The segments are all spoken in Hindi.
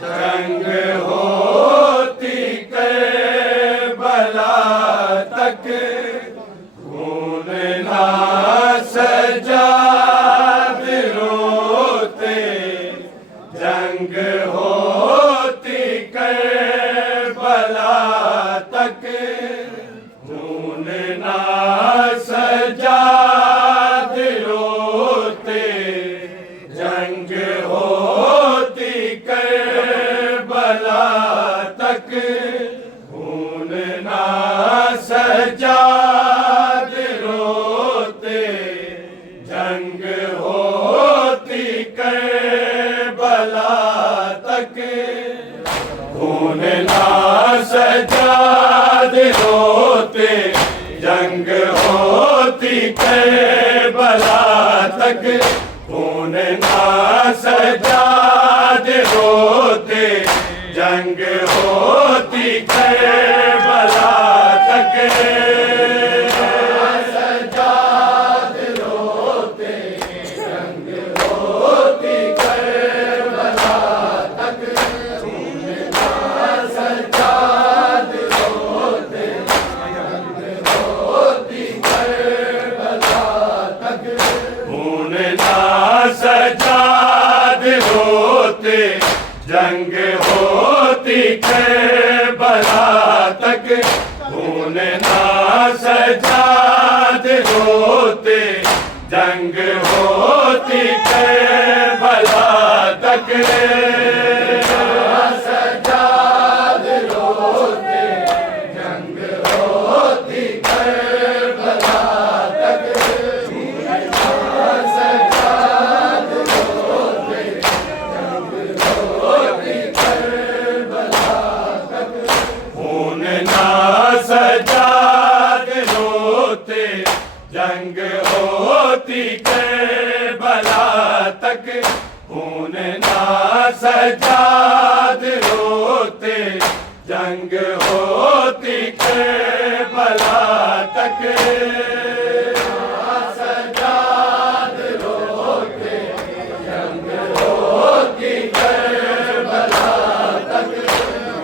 जंग होती करबला तक, खून ना सजाद रोते। जंग होती करबला तक, खून ना सजाद रोते। जंग होती करबला तक, खून ना सजाद रोते। जंग होती करबला तक, खून ना सजाद रोते। जंग होती करबला तक, खून ना सजाद रोते। जंग होती करबला तक, सजाद रोते। जंग होती करबला तक, खून ना सजाद रोते। जंग होती करबला तक, खून ना सजाद रोते। जंग होती करबला तक, खून ना सजाद रोते। जंग होती करबला तक, सजाद रोते। जंग होती करबला तक, खून ना सजाद रोते। जंग होती करबला तक, खून ना सजाद रोते। जंग होती करबला तक, खून ना सजाद रोते। जंग होती करबला तक, सजाद रोते। जंग होती करबला तक,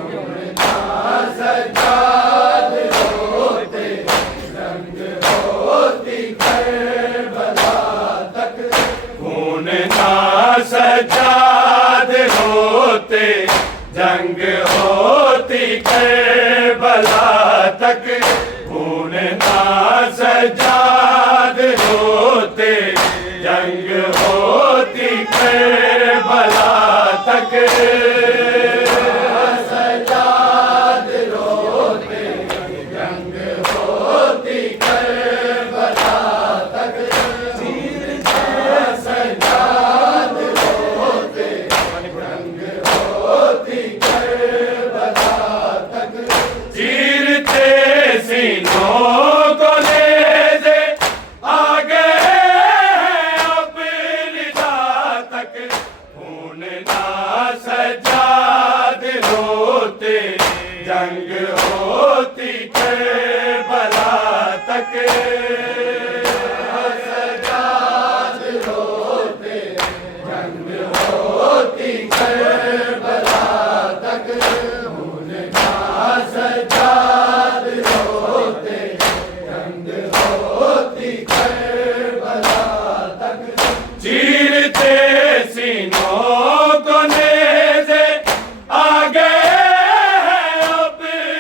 खून ना सजाद रोते। जंग होती करबला तक, खून ना सजाद रोते। जंग होती करबला तक, खून ना सजाद रोते। जंग होती करबला तक, सजाद रोते। जंग होती करबला तक, चीर सजाद रोते। जंग होती करबला तक, चीरते सीनों को नेज़े आगे अपनी तक, खून ना सजाद रोते। जंग होती करबला तक, सजाद रोते। जंग होती करबला तक, खून ना सजाद रोते। जंग होती करबला तक, चीरते सीनों को नेज़े आगे अपनी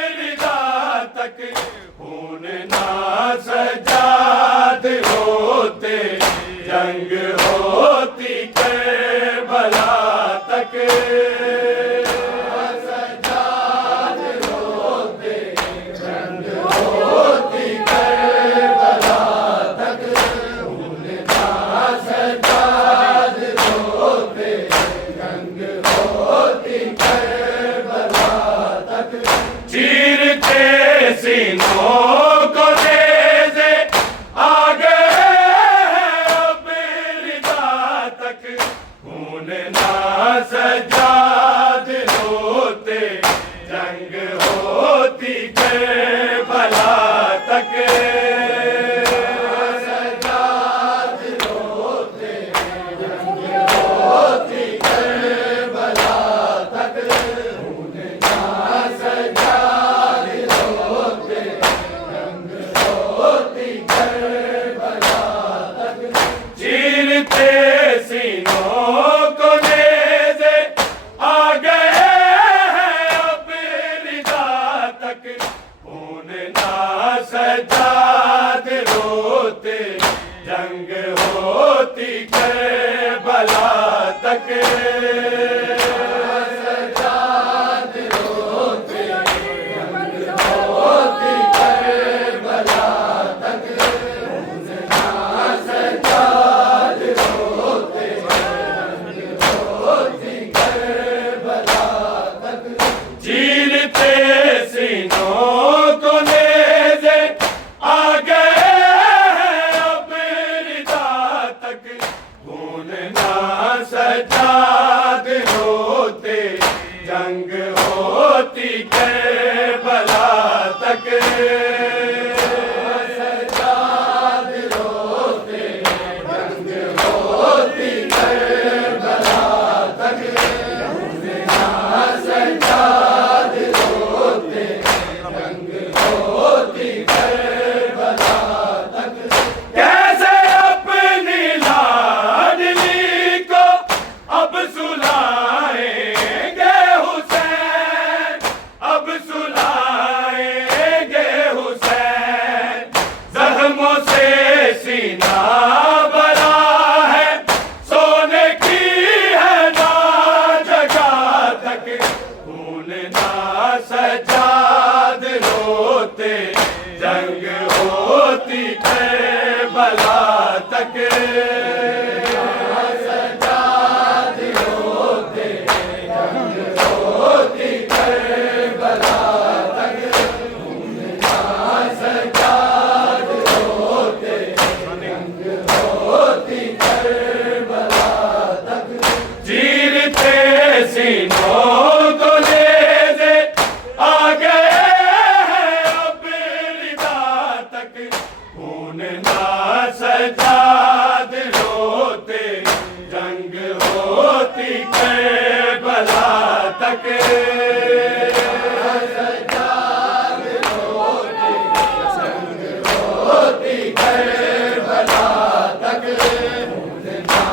जंग होती करबला तक सज्जाद रोते जंग होती करबला तक सज्जाद रोते जंग होती करबला तक कैसे अपनी लाडली को अब सुलाएंगे हुसैन अब सुलाएंगे हुसैन जख्मों से सीना भरा है सोने की है ना जगह तक खून ना सज्जाद रोते जंग होती करबला तक सज्जाद रोते जंग होती करबला तक खून ना सज्जाद रोते जंग होती करबला तक चीरते सीनों को नेज़े आ गए हैं अब लिदा तक खून ना सज्जाद रोते जंग होती करबला तक सज्जाद रोते जंग होती करबला तक खून ना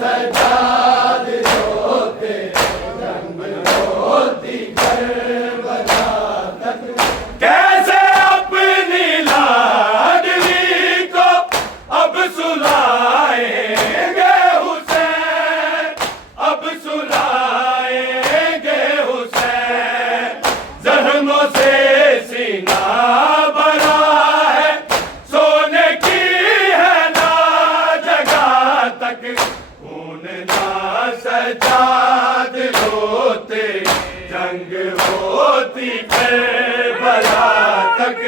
सज्जाद रोते जंग होती करबला तक कैसे अपनी लाडली को अब सुलाएंगे हुसैन अब सुलाएंगे हुसैन जख्मों से सीना भरा है सोने की है ना जगह तक खून ना सज्जाद रोते जंग होती करबला तक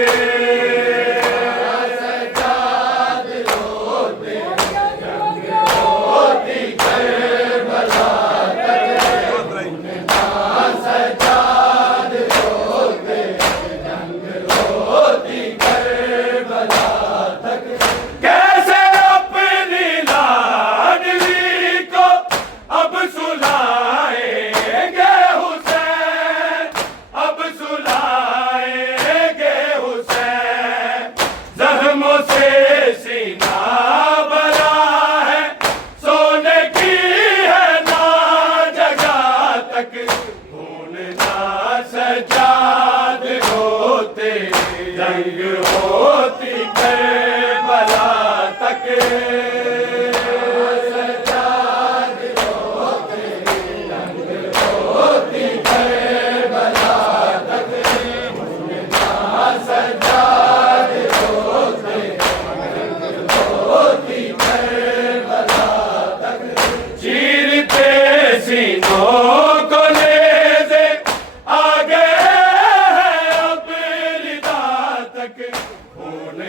सज्जाद रोते जंग होती करबला तक खून ना सज्जाद रोते जंग होती करबला तक कैसे अपनी लाडली को अब सुलाएंगे हुसैन अब सुलाएंगे हुसैन जख्मों से सीना भरा है सोने की है ना जगह तक खून ना सज्जाद रोते जंग होती करबला तक सज्जाद रोते जंग होती करबला तक खून ना सज्जाद रोते जंग होती करबला तक चीरते सीनों को नेज़े आ गए हैं अब लिदा तक खून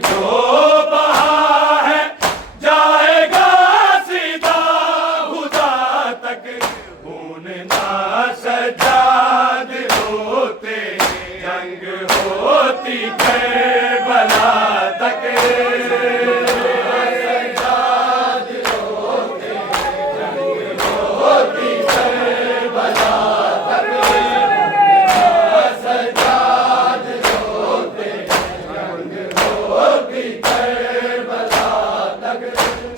जो बहा है जाएगा सीधा खुदा तक। खून ना सजाद होते जंग होती करबला तक। सजाद होते जंग होती करबला तक। सजाद होते जंग होती करबला तक।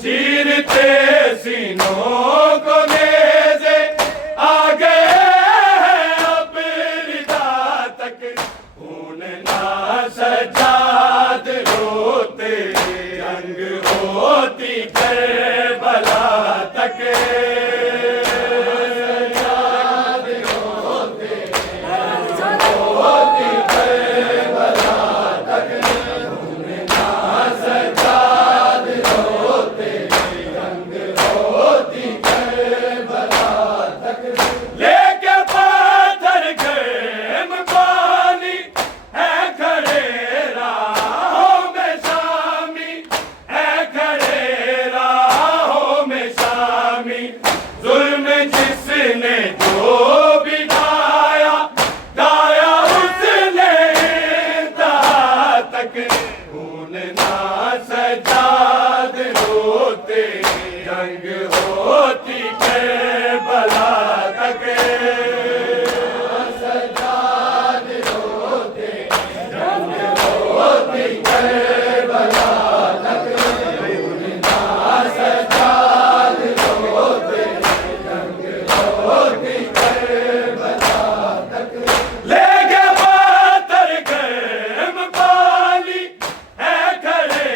चीरते सीनों को नेज़े आ गए हैं अब रिदा तक। खून ना सजाद रोते जंग होती करबला तक। सजाद रोते जंग होती करबला तक। खून ना सजाद रोते जंग होती करबला तक। लेके पत्थर गर्म पानी है खड़े राहों में शामी, है खड़े राहों में शामी। जुल्म जिसने जो भी ढाया ढाया उसने इंतहा तक। खून ना सजाद रोते जंग होती करबला तक। सजाद रोते जंग होती करबला तक। खून ना सजाद रोते जंग होती करबला तक। लेके पत्थर गर्म पानी है खड़े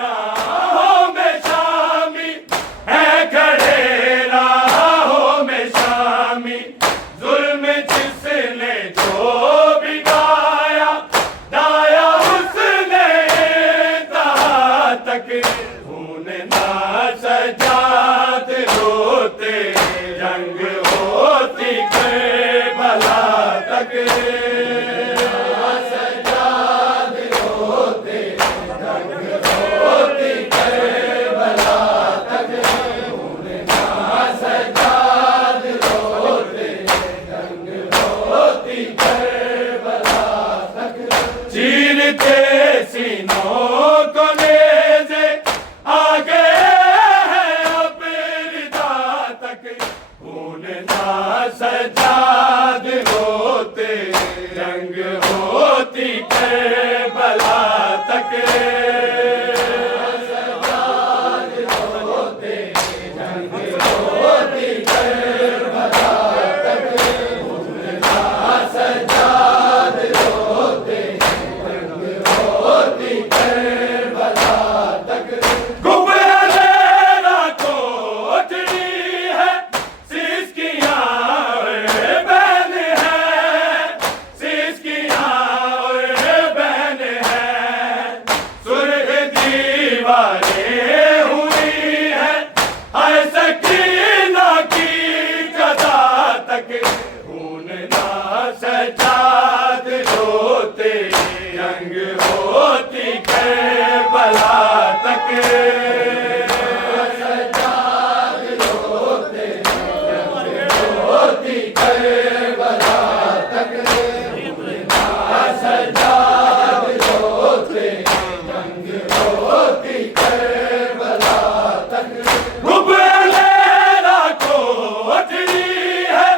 राहों में शामी, है खड़े राहों में शामी। जुल्म जिसने जो भी ढाया ढाया उसने इंतहा तक। खून ना सजाद रोते जंग होती करबला तक। सजाद रोते जंग होती करबला तक। खून ना सजाद रोते जंग होती करबला तक। चीरते सीनों को नेज़े आ गए हैं अब रिदा तक। खून ना सजाद रोते जंग होती करबला तक। सजाद रोते जंग होती करबला तक। खून ना सजाद रोते जंग होती करबला तक। गुब्बारे कोठड़ी है सिसकियां और बहन है, सिसकियां और बहन है। सुर्ख दीवारें हुई है हर सकीना की कदा तक। खून ना सजाद रोते जंग होती करबला तक। सजाद रोते जंग होती करबला तक। खून ना सजाद रोते जंग होती करबला तक। गुब्बारे कोठड़ी है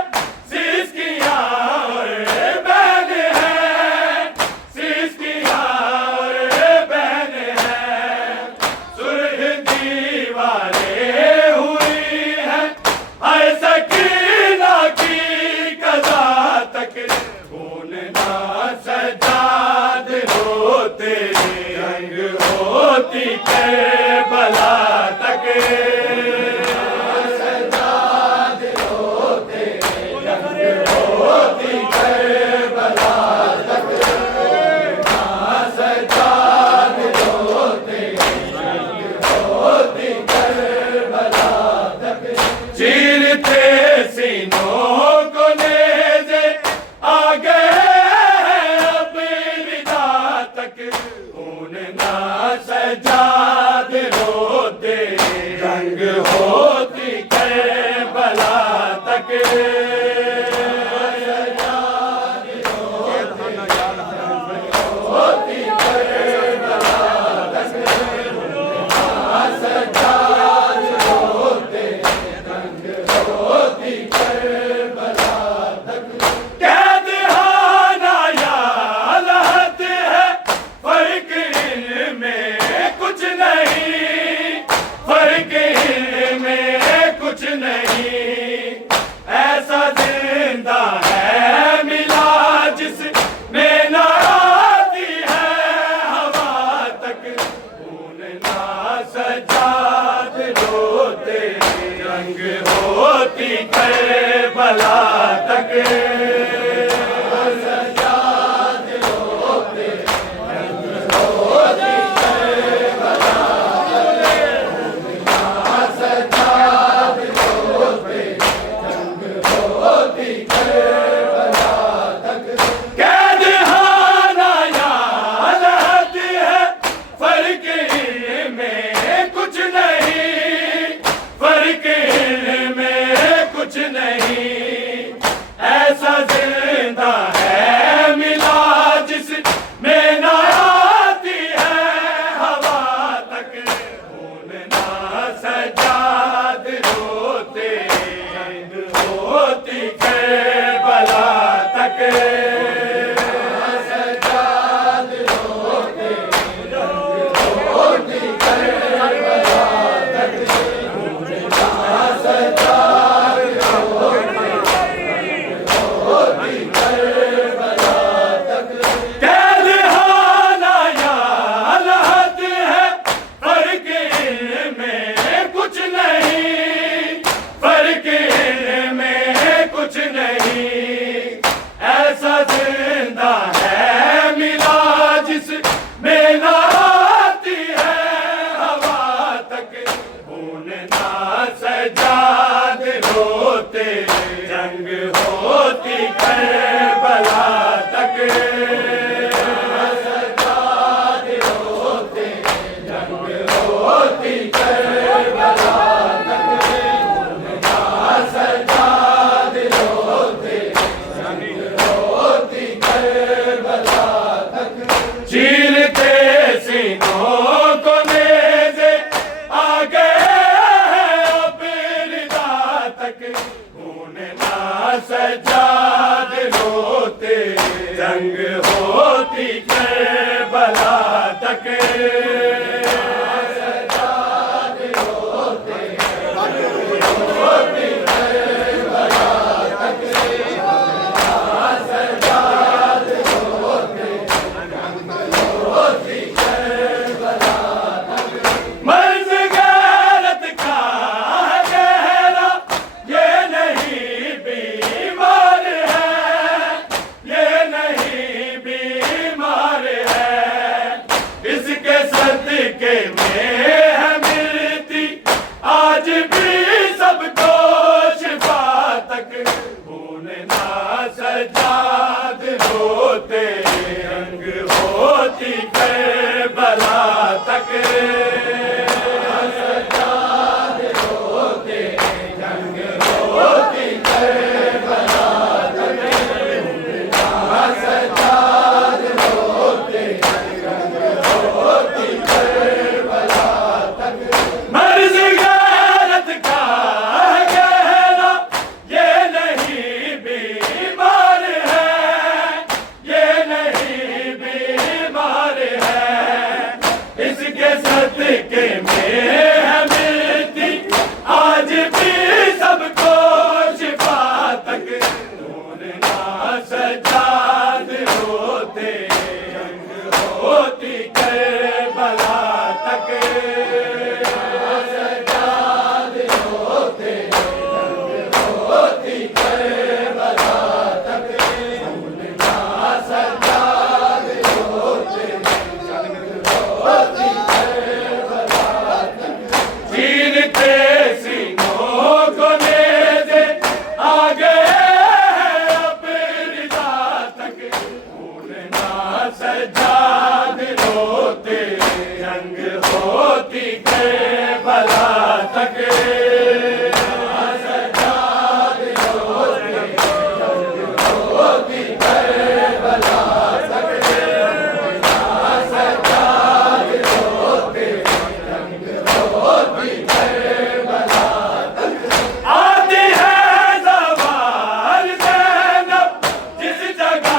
सिसकियां और बहन है, सिसकियां और बहन है। सुर्ख दीवारें हुई है हर सकीना की कदा तक। खून ना सजाद रोते जंग होती करबला तक। सजाद रोते जंग होती करबला तक। सजाद रोते जंग होती करबला तक। चीरते सीनों को नेज़े आ गए हैं अब रिदा तक। खून ना सजाद रोते जंग होती करबला तक सजाद रोते होती करबला तक सजाद रोते होती करबला तक मर्ज गैरत का गहरा ये नहीं बीमार है इसके सदके में है मिलती आज भी सबको शिफा तक खून ना सजाद होते रंग होती करबला तक सजाद होते रंग होती करबला तक सजाद होते रंग होती करबला तक मर्ज गैरत का गहरा ये नहीं बीमार है ये नहीं बीमार है इसके सदके में है मिलती आज भी सबको शिफा तक खून ना सजाद होते रंग होती करबला तक सजाद होते रंग होती करबला तक खून ना सजाद होते रंग होती करबला तक चीरते सीनों को नेज़े आ गए हैं अब रिदा तक खून ना सजाद रोते रंग होती करबला तक सजाद रोते रंग होती करबला तक सजाद रोते रंग होती करबला तक आती है ज़वाल ज़ैनब जिस जगह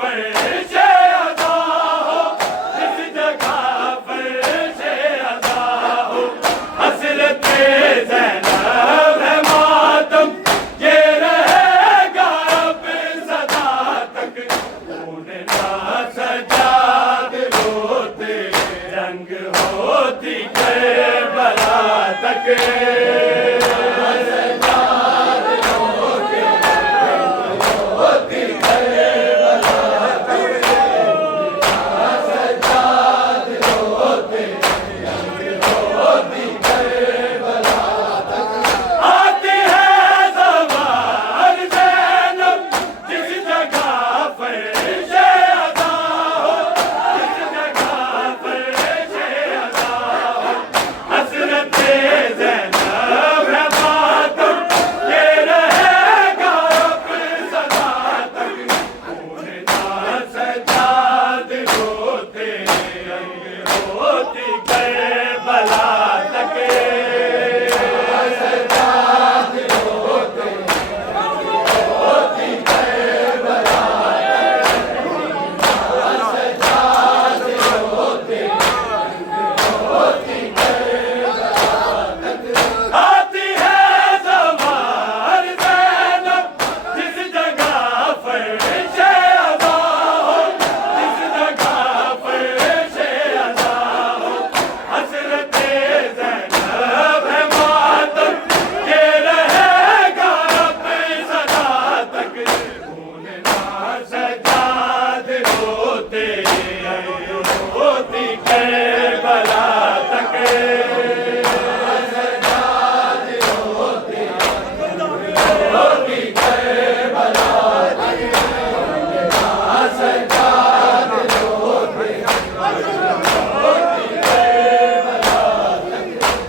फर्शे अज़ा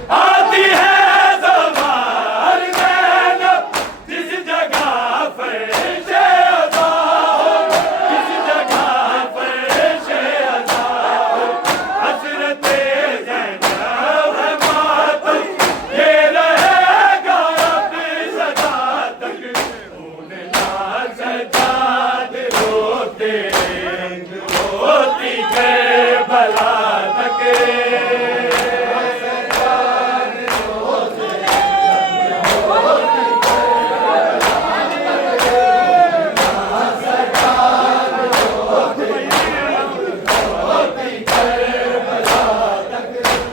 आती है ज़बान ज़ैनब जिस जगह फरिश्ते अता हो, जिस जगह फरिश्ते अता हो, हज़रते ज़ैनब है मातम, ये रहेगा अपनी सदा तक। खून ना सजाद रोते होती करबला तक।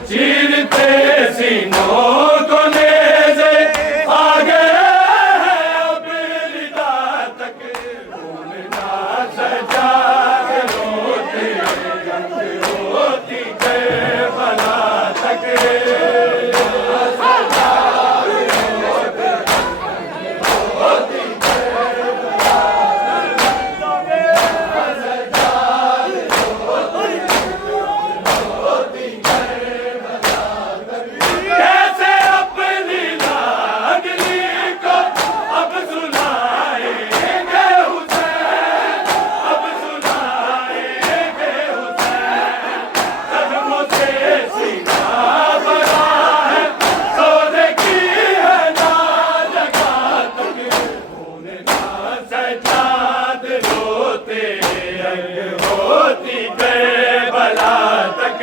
चीरते सीनों को नेज़े आ गए हैं अब लिदा तक। खून ना सजाद रोते होती करबला तक। कैसे अपनी लाडली को अब सुनाएंगे हुसैन, अब सुनाएंगे हुसैन। कदमों से सीना भरा है, सोने की है ना जगह तक। खून ना सजाद रोते रंग होती करबला तक।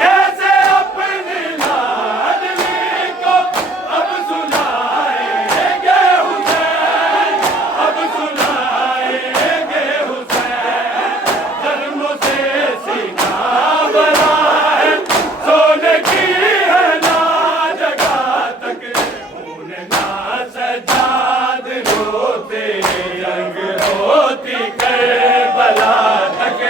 कैसे अपनी लाडली को अब सुनाएंगे हुसैन, अब सुनाएंगे हुसैन। जन्मों से सीना भरा है, सोने की है ना जगह तक। खून ना सजाद रोते रंग होती करबला तक।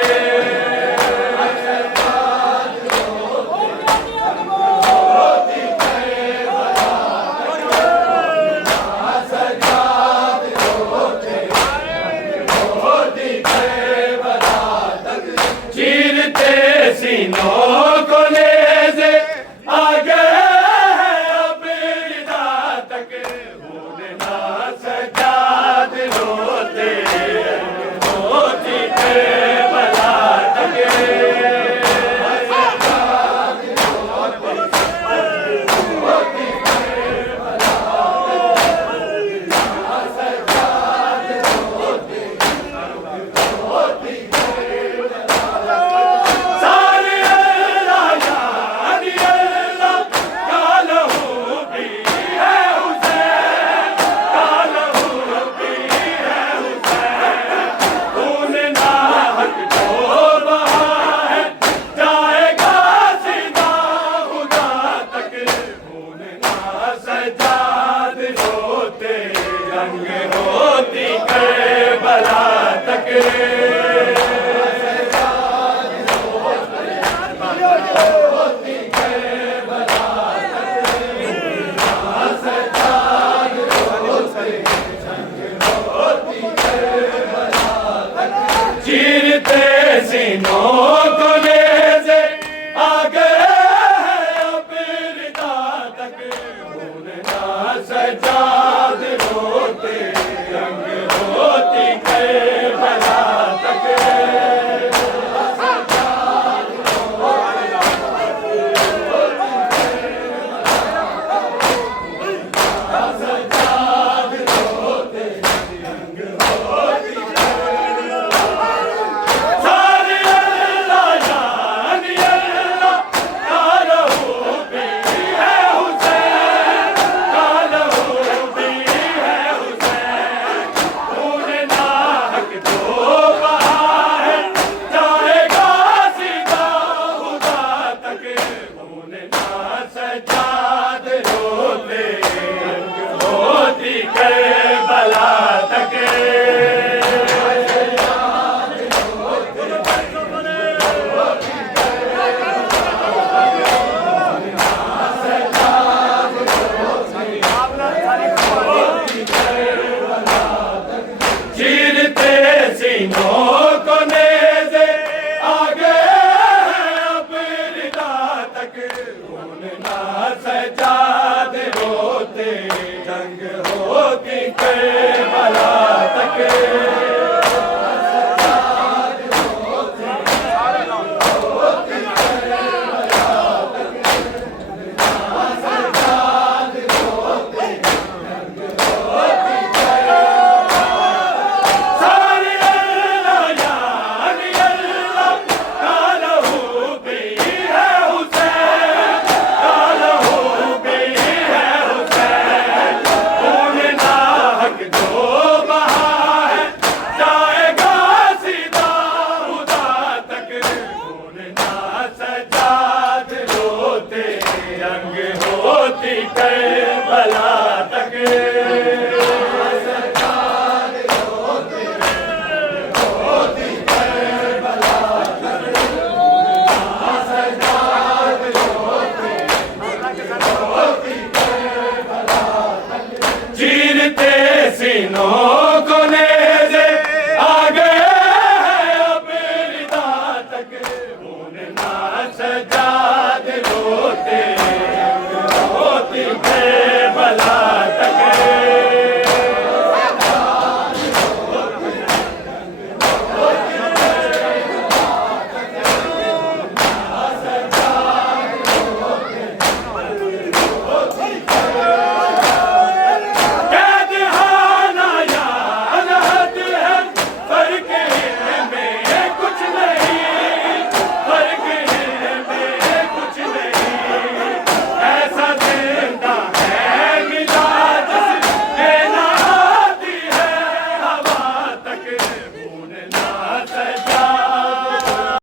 चीरते सीनों को नेज़े आ गए हैं अब लिदा तक। खून ना सजाद रोते होती करबला तक। सारे अल्लाह यानी अल्लाह का लहू भी है हुसैन, का लहू भी है हुसैन। खून ना हक को बहा है, जाएगा सीधा खुदा तक। खून ना सजाद रोते रंग होती करबला तक। चीरते सीनों